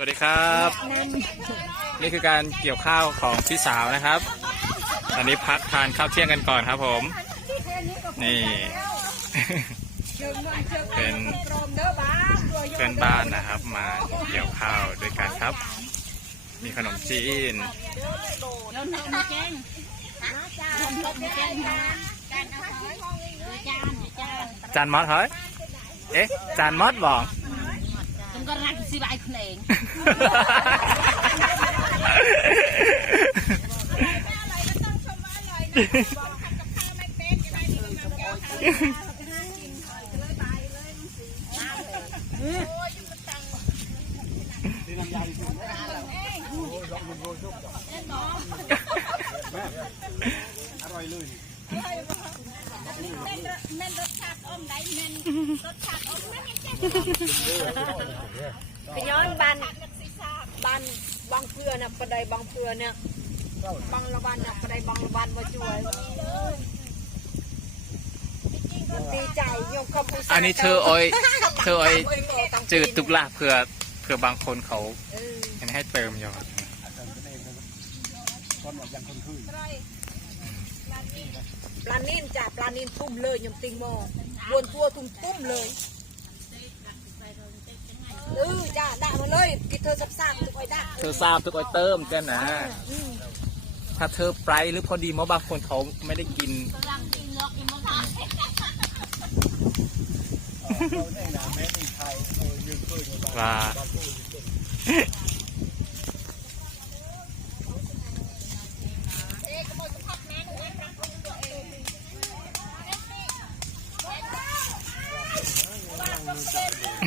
สวัสดีครับ นี่คือการเกี่ยวข้าวของพี่สาวนะครับ ตอนนี้พักทานข้าวเที่ยงกันก่อนครับผม นี่ เป็นเพื่อนบ้านนะครับ มาเกี่ยวข้าวด้วยกันครับ มีขนมจีนโยนเอามาแจ้งโยนเอามาแจ้งมาจา นจานจานจานมอสเฮ้ยเอ๊ะ จานมอสบอกผมก็รักสิบายคนเองไปย้อนบันบันบางเพื่อนะประเดบางเพื่อเนี่ยบางละวันนะประเดบางละวันมาช่วยดีใจยกคำพูดอันนี้เธอโอยเธอโอยจืดตุกละเพื่อเพื่อบางคนเขาให้เติมอยู่ครับ ปลานิ่นจ้ะปลานิ่นทุ่มเลยยำติงโมบนตัวทุ่มตุ้มเลยเออจ้าด่ามาเลยกินเธอสับซากทุกไอ้ด่าเธอทราบทุกคนเติมกันนะถ้าเธอไปหรือพอดีเพราะบางคนเขาไม่ได้กินรังกินล็อกกินมะพร้าวว่าป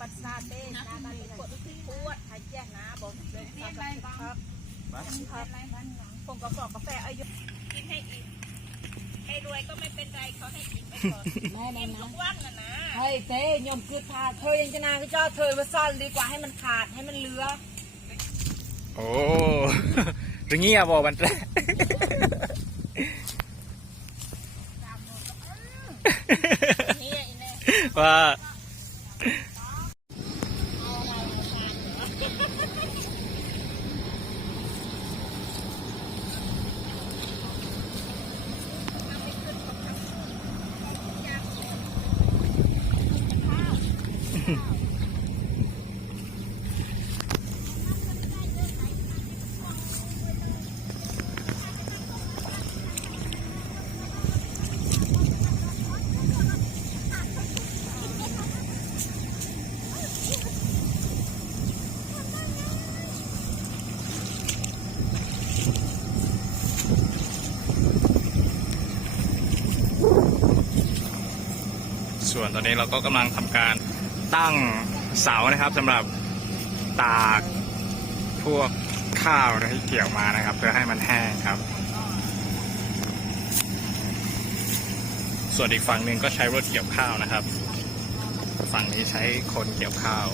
ปัสสาวะเต้นะมันปวดปวดหายแจ้งนะบอกเลยครับผมก็บอกกาแฟอายุกินให้อิ่มให้รวยก็ไม่เป็นไรเขาให้อิ่มไปก่อนไม่ได้นะทุกวันนะนะเฮ้ยเต้ยมคือทาเธอยังจะนาก็เจ้าเธอมาซ่อนดีกว่าให้มันขาดให้มันเหลือโอ้หรืองี้อะบอกมันแรกว่า ตอนนี้เราก็กำลังทำการตั้งเสานะครับสำหรับตากพวกข้าวที่เกี่ยวมานะครับ เพื่อให้มันแห้งครับ ส่วนอีกฝั่งหนึ่งก็ใช้รถเกี่ยวข้าวนะครับ ฝั่งนี้ใช้คนเกี่ยวข้าว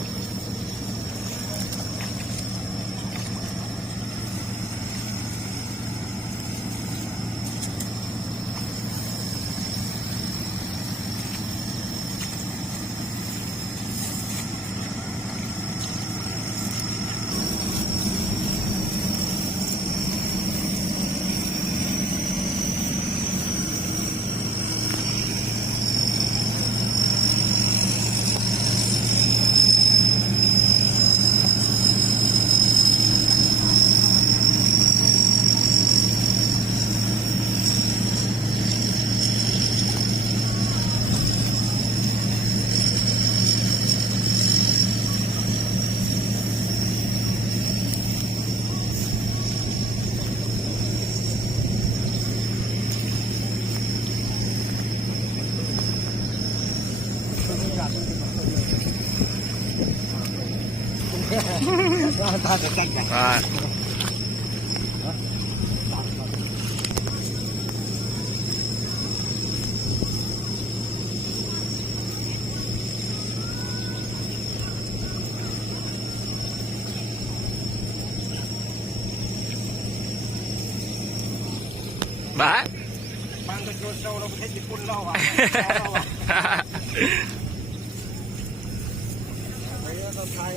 Bả. Mang cái chôn sâu đâu có thấy gì cun lâu à. Bây giờ tao thay